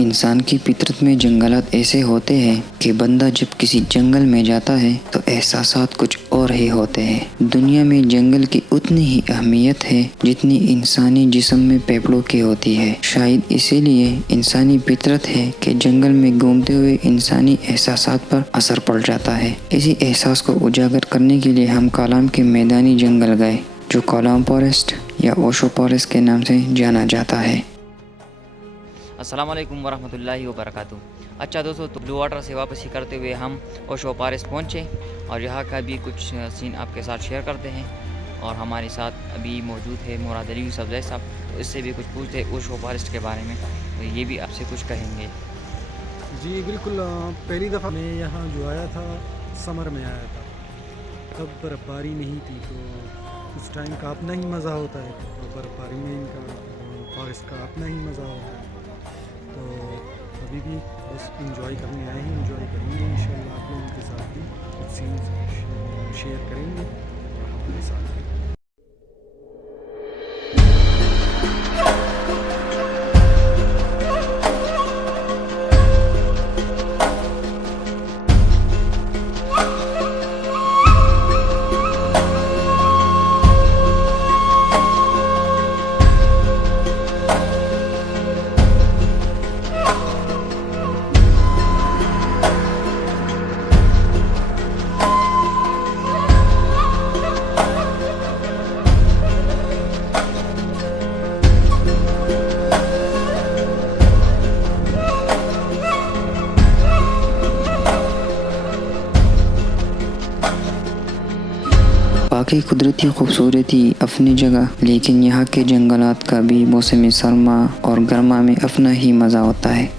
इंसान की फितरत में जंगलात ऐसे होते हैं कि बंदा जब किसी जंगल में जाता है तो एहसासात कुछ और ही होते हैं। दुनिया में जंगल की उतनी ही अहमियत है जितनी इंसानी जिस्म में फेफड़ों की होती है। शायद इसीलिए इंसानी फितरत है कि जंगल में घूमते हुए इंसानी एहसासात पर असर पड़ जाता है। इसी एहसास को उजागर करने के लिए हम कोलाम के मैदानी जंगल गए, जो कोलाम फॉरेस्ट या ओशो फॉरेस्ट के नाम से जाना जाता है। अस्सलाम वालेकुम वरहमतुल्लाहि वबरकातुहू। अच्छा दोस्तों, तो ब्लू वाटर से वापसी करते हुए हम ओशो फॉरेस्ट पहुँचे और यहाँ का भी कुछ सीन आपके साथ शेयर करते हैं। और हमारे साथ अभी मौजूद है मुराद अली यूसुफजई साहब, तो इससे भी कुछ पूछते हैं ओशो फॉरेस्ट के बारे में, तो ये भी आपसे कुछ कहेंगे। जी बिल्कुल। पहली दफ़ा मैं यहाँ जो आया था समर में आया था, तब बर्फ़बारी नहीं थी, तो उस टाइम का अपना ही मज़ा होता है। तो बर्फ़बारी में इनका फॉरेस्ट का अपना ही मज़ा होता है। तो अभी भी बस इंजॉय करने आए हैं, इंजॉय करेंगे इंशाल्लाह। आप लोगों के साथ भी कुछ सीन्स शेयर करेंगे हमारे साथ। बाकी कुदरती खूबसूरती अपनी जगह, लेकिन यहाँ के जंगलात का भी मौसमी सरमा और गर्मा में अपना ही मज़ा होता है।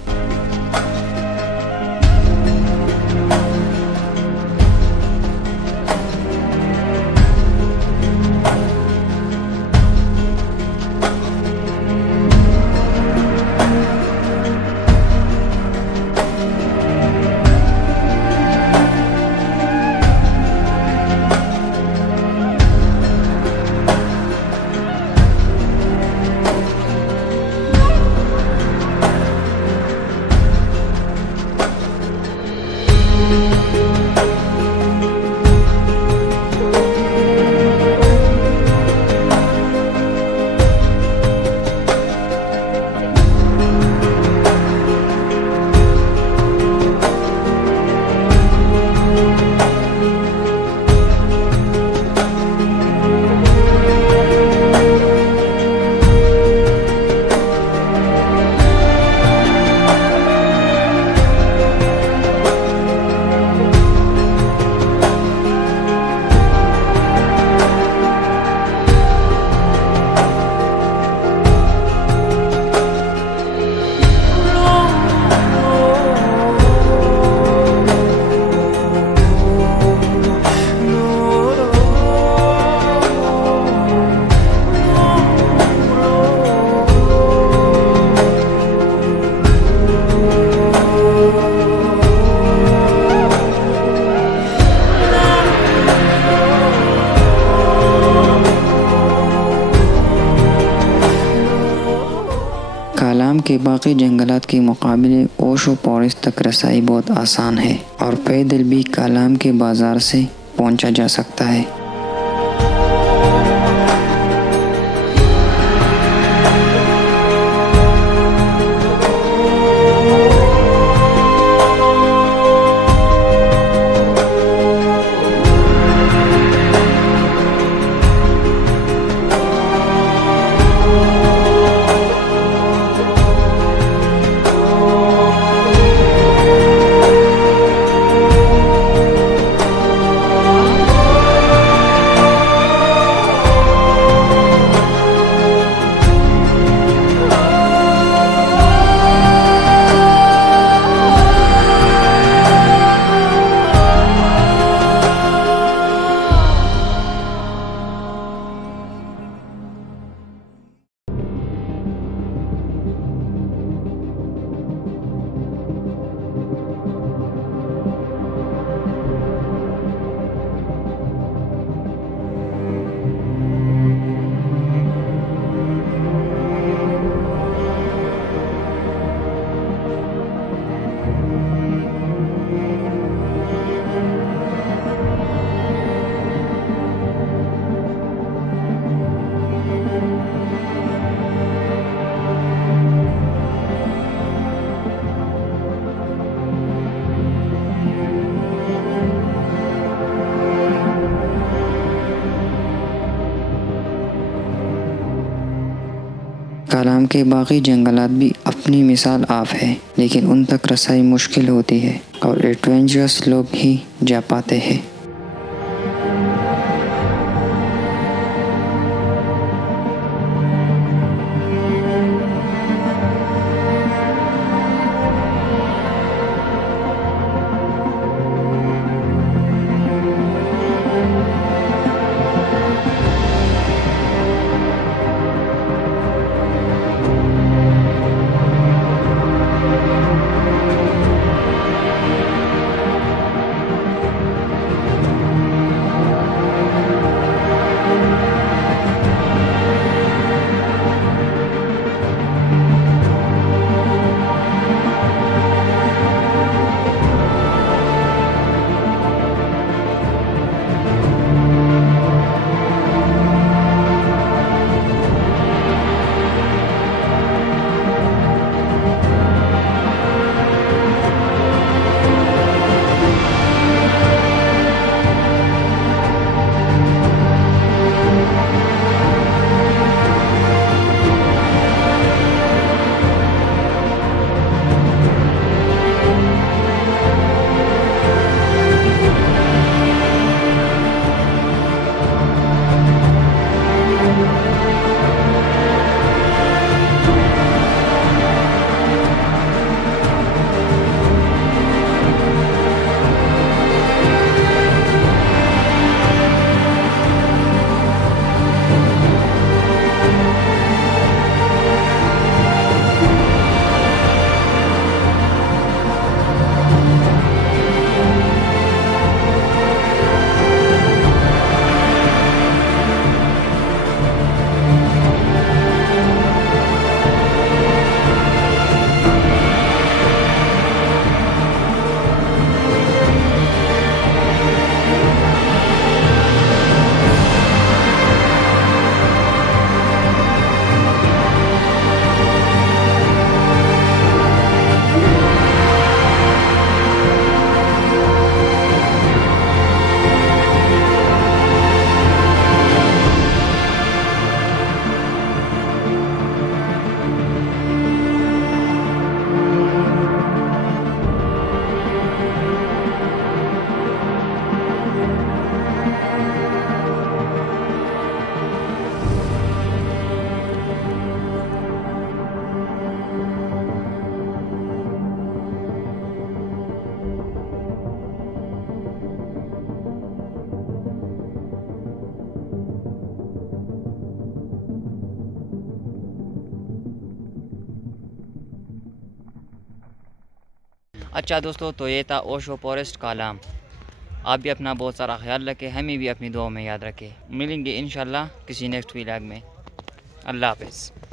कोलाम के बाकी जंगलात के मुकाबले ओशो फॉरेस्ट तक रसाई बहुत आसान है और पैदल भी कोलाम के बाज़ार से पहुंचा जा सकता है। नाम के बाकी जंगलात भी अपनी मिसाल आप है, लेकिन उन तक रसाई मुश्किल होती है और एडवेंचरस लोग ही जा पाते हैं। अच्छा दोस्तों, तो ये था ओशो फॉरेस्ट का आलाम। आप भी अपना बहुत सारा ख्याल रखें, हमें भी अपनी दुआ में याद रखें। मिलेंगे इंशाल्लाह किसी नेक्स्ट व्लॉग में। अल्लाह हाफ़िज़।